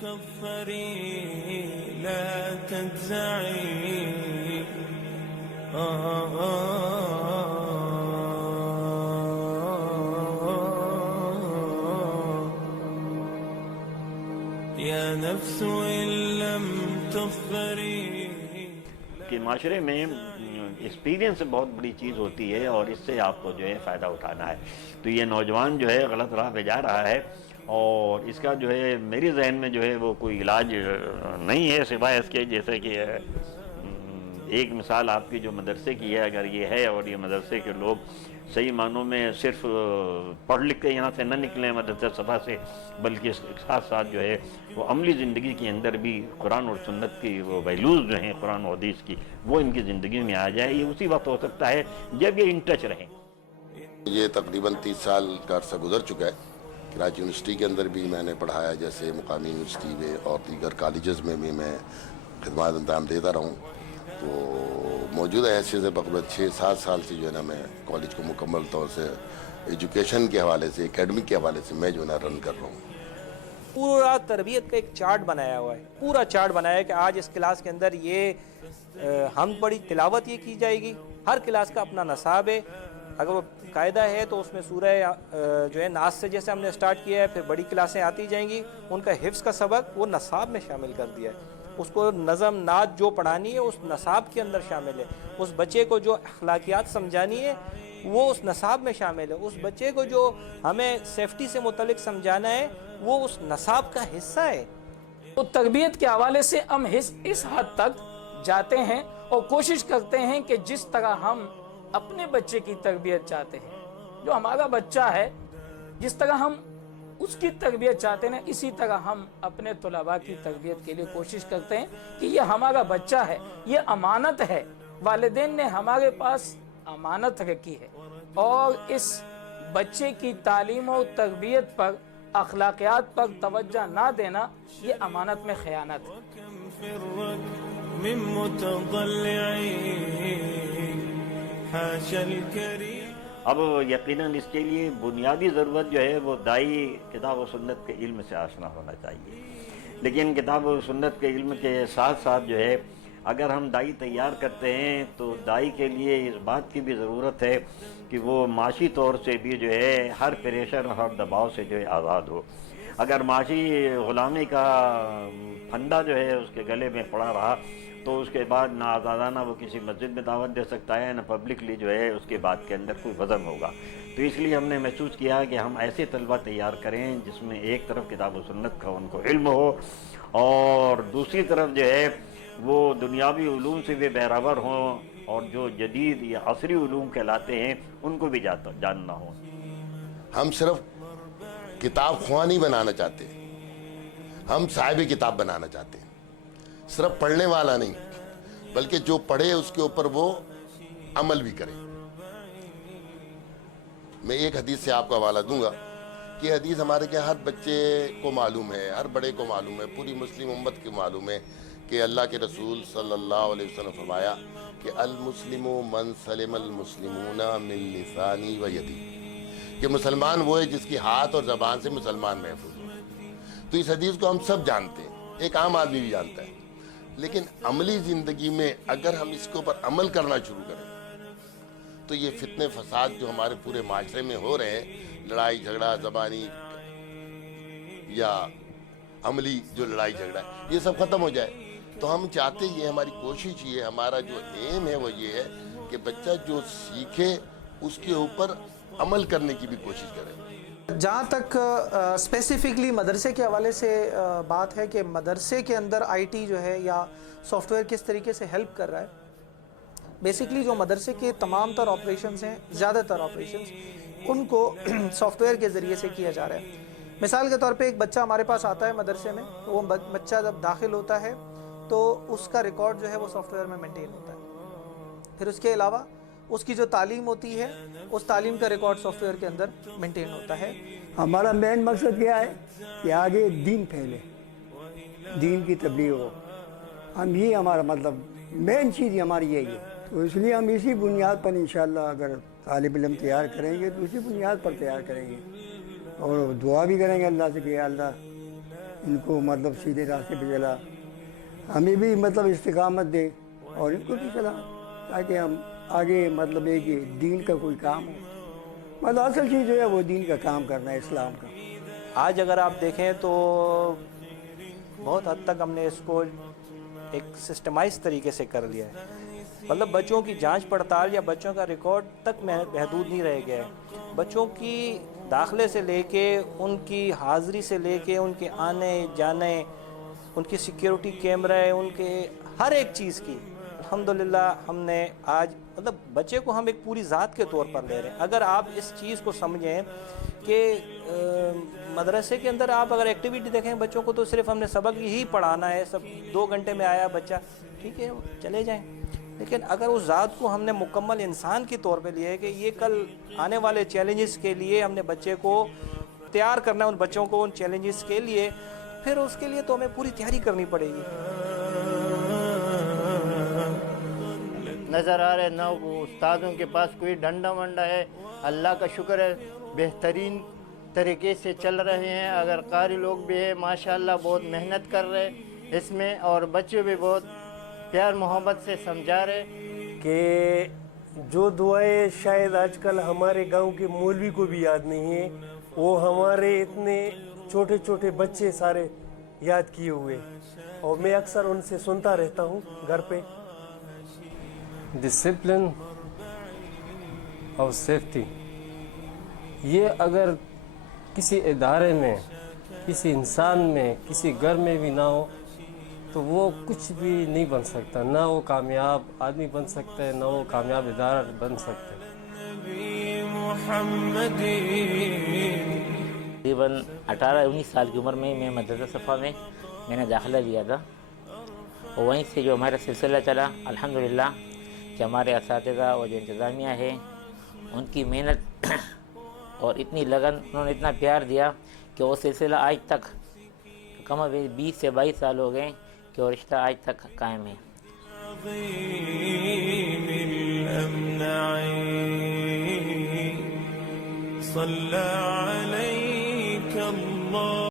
تكفري لا تجزعي يا نفس إن لم تظفري. کہ معاشرے میں ایکسپیرینس بہت بڑی چیز ہوتی ہے اور اس سے آپ کو جو ہے فائدہ اٹھانا ہے. تو یہ نوجوان جو ہے غلط راہ پہ جا رہا ہے اور اس کا جو ہے میری ذہن میں جو ہے وہ کوئی علاج نہیں ہے سوائے اس کے جیسے کہ ایک مثال آپ کی جو مدرسے کی ہے، اگر یہ ہے اور یہ مدرسے کے لوگ صحیح معنوں میں صرف پڑھ لکھ کے یہاں سے نہ نکلیں مدرسہ صفحہ سے، بلکہ ساتھ ساتھ جو ہے وہ عملی زندگی کے اندر بھی قرآن اور سنت کی وہ ویلیوز جو ہیں قرآن و حدیث کی وہ ان کی زندگی میں آ جائے. یہ اسی وقت ہو سکتا ہے جب یہ ان ٹچ رہیں. یہ تقریباً 30 سال کا عرصہ گزر چکا ہے. کراچی یونیورسٹی کے اندر بھی میں نے پڑھایا، جیسے مقامی یونیورسٹی میں اور دیگر کالجز میں بھی میں خدمات انجام دیتا رہا ہوں. تو موجودہ حیثیت سے تقریباً 6-7 سال سے جو ہے نا میں کالج کو مکمل طور سے ایجوکیشن کے حوالے سے، اکیڈمک کے حوالے سے میں جو ہے نا رن کر رہا ہوں. پورا تربیت کا ایک چارٹ بنایا ہوا ہے، پورا چارٹ بنایا ہے کہ آج اس کلاس کے اندر یہ ہم پڑھی تلاوت یہ کی جائے گی. ہر کلاس کا اپنا نصاب ہے. اگر وہ قاعدہ ہے تو اس میں سورہ جو ہے ناس سے جیسے ہم نے سٹارٹ کیا ہے، پھر بڑی کلاسیں آتی جائیں گی. ان کا حفظ کا سبق وہ نصاب میں شامل کر دیا ہے. اس کو نظم نعت جو پڑھانی ہے اس نصاب کے اندر شامل ہے. اس بچے کو جو اخلاقیات سمجھانی ہے وہ اس نصاب میں شامل ہے. اس بچے کو جو ہمیں سیفٹی سے متعلق سمجھانا ہے وہ اس نصاب کا حصہ ہے. تو تربیت کے حوالے سے ہم اس حد تک جاتے ہیں اور کوشش کرتے ہیں کہ جس طرح ہم اپنے بچے کی تربیت چاہتے ہیں، جو ہمارا بچہ ہے جس طرح ہم اس کی تربیت چاہتے ہیں، اسی طرح ہم اپنے طلباء کی تربیت کے لیے کوشش کرتے ہیں کہ یہ ہمارا بچہ ہے، یہ امانت ہے. والدین نے ہمارے پاس امانت رکھی ہے اور اس بچے کی تعلیم و تربیت پر، اخلاقیات پر توجہ نہ دینا یہ امانت میں خیانت ہے. من متضلعی حاشا الکریم. اب یقیناً اس کے لیے بنیادی ضرورت جو ہے وہ دائی کتاب و سنت کے علم سے آشنا ہونا چاہیے. لیکن کتاب و سنت کے علم کے ساتھ ساتھ جو ہے اگر ہم دائی تیار کرتے ہیں تو دائی کے لیے اس بات کی بھی ضرورت ہے کہ وہ معاشی طور سے بھی جو ہے ہر پریشر ہر دباؤ سے جو ہے آزاد ہو. اگر معاشی غلامی کا پھندا جو ہے اس کے گلے میں پڑا رہا تو اس کے بعد نہ آزادانہ وہ کسی مسجد میں دعوت دے سکتا ہے، نہ پبلکلی جو ہے اس کے بات کے اندر کوئی وزن ہوگا. تو اس لیے ہم نے محسوس کیا کہ ہم ایسے طلبہ تیار کریں جس میں ایک طرف کتاب و سنت کا ان کو علم ہو اور دوسری طرف جو ہے وہ دنیاوی علوم سے بھی بہرور ہوں اور جو جدید یا عصری علوم کہلاتے ہیں ان کو بھی جاننا ہو. ہم صرف کتاب خواہ نہیں بنانا چاہتے، ہم صاحب کتاب بنانا چاہتے ہیں. صرف پڑھنے والا نہیں بلکہ جو پڑھے اس کے اوپر وہ عمل بھی کرے. میں ایک حدیث سے آپ کو حوالہ دوں گا کہ حدیث ہمارے کیا ہر بچے کو معلوم ہے، ہر بڑے کو معلوم ہے، پوری مسلم امت کو معلوم ہے کہ اللہ کے رسول صلی اللہ علیہ وسلم فرمایا کہ المسلم من سلم المسلمون من لسانی و یدی، کہ مسلمان وہ ہے جس کی ہاتھ اور زبان سے مسلمان محفوظ ہو. تو اس حدیث کو ہم سب جانتے ہیں، ایک عام آدمی بھی جانتا ہے. لیکن عملی زندگی میں اگر ہم اس کے اوپر عمل کرنا شروع کریں تو یہ فتنے فساد جو ہمارے پورے معاشرے میں ہو رہے ہیں، لڑائی جھگڑا زبانی یا عملی جو لڑائی جھگڑا ہے، یہ سب ختم ہو جائے. تو ہم چاہتے یہ ہماری کوشش یہ ہے، ہمارا جو ایم ہے وہ یہ ہے کہ بچہ جو سیکھے اس کے اوپر عمل کرنے کی بھی کوشش کرے. جہاں تک اسپیسیفکلی مدرسے کے حوالے سے بات ہے کہ مدرسے کے اندر آئی ٹی جو ہے یا سافٹ ویئر کس طریقے سے ہیلپ کر رہا ہے. بیسکلی جو مدرسے کے تمام تر آپریشنز ہیں، زیادہ تر آپریشنز ان کو سافٹ ویئر کے ذریعے سے کیا جا رہا ہے. مثال کے طور پہ ایک بچہ ہمارے پاس آتا ہے مدرسے میں، تو وہ بچہ جب داخل ہوتا ہے تو اس کا ریکارڈ جو ہے وہ سافٹ ویئر میں مینٹین ہوتا ہے. پھر اس کے علاوہ اس کی جو تعلیم ہوتی ہے اس تعلیم کا ریکارڈ سافٹ ویئر کے اندر مینٹین ہوتا ہے. ہمارا مین مقصد کیا ہے کہ آگے دین پھیلے، دین کی تبلیغ ہو. ہم یہ ہمارا مطلب مین چیز ہماری یہی ہے. تو اس لیے ہم اسی بنیاد پر انشاءاللہ اگر طالب علم تیار کریں گے تو اسی بنیاد پر تیار کریں گے اور دعا بھی کریں گے اللہ سے کہ یا اللہ ان کو مطلب سیدھے راستے پہ چلا، ہمیں بھی مطلب استقامت دے اور ان کو بھی چلا، تاکہ ہم آگے مطلب ایک دین کا کوئی کام ہو. مطلب اصل چیز جو ہے وہ دین کا کام کرنا ہے، اسلام کا. آج اگر آپ دیکھیں تو بہت حد تک ہم نے اس کو ایک سسٹمائز طریقے سے کر لیا ہے. مطلب بچوں کی جانچ پڑتال یا بچوں کا ریکارڈ تک محدود نہیں رہ گیا ہے. بچوں کی داخلے سے لے کے، ان کی حاضری سے لے کے، ان کے آنے جانے، ان کی سیکیورٹی کیمرے، ان کے ہر ایک چیز کی الحمدللہ ہم نے آج مطلب بچے کو ہم ایک پوری ذات کے طور پر لے رہے ہیں. اگر آپ اس چیز کو سمجھیں کہ مدرسے کے اندر آپ اگر ایکٹیویٹی دیکھیں بچوں کو تو صرف ہم نے سبق یہی پڑھانا ہے، سب 2 گھنٹے میں آیا بچہ، ٹھیک ہے چلے جائیں. لیکن اگر اس ذات کو ہم نے مکمل انسان کے طور پہ لیا ہے کہ یہ کل آنے والے چیلنجز کے لیے ہم نے بچے کو تیار کرنا ہے، ان بچوں کو ان چیلنجز کے لیے، پھر اس کے لیے تو ہمیں پوری تیاری کرنی پڑے گی. نظر آ رہے نہ وہ استادوں کے پاس کوئی ڈنڈا ونڈا ہے. اللہ کا شکر ہے بہترین طریقے سے چل رہے ہیں. اگر قاری لوگ بھی ہیں ماشاءاللہ بہت محنت کر رہے اس میں، اور بچے بھی بہت پیار محبت سے سمجھا رہے. کہ جو دعائیں شاید آج کل ہمارے گاؤں کے مولوی کو بھی یاد نہیں ہیں، وہ ہمارے اتنے چھوٹے چھوٹے بچے سارے یاد کیے ہوئے، اور میں اکثر ان سے سنتا رہتا ہوں گھر پہ. ڈسپلن اور سیفٹی، یہ اگر کسی ادارے میں، کسی انسان میں، کسی گھر میں بھی نہ ہو تو وہ کچھ بھی نہیں بن سکتا. نہ وہ کامیاب آدمی بن سکتا ہے، نہ وہ کامیاب ادارہ بن سکتا ہے. تقریباً 18-19 سال کی عمر میں میں مدرسہ صفا میں نے داخلہ لیا تھا، اور وہیں سے جو ہمارا سلسلہ چلا الحمدللہ کہ ہمارے اساتذہ اور جو انتظامیہ ہے ان کی محنت اور اتنی لگن، انہوں نے اتنا پیار دیا کہ وہ سلسلہ آج تک کم از 20 سے 22 سال ہو گئے کہ وہ رشتہ آج تک قائم ہے. صلى عليه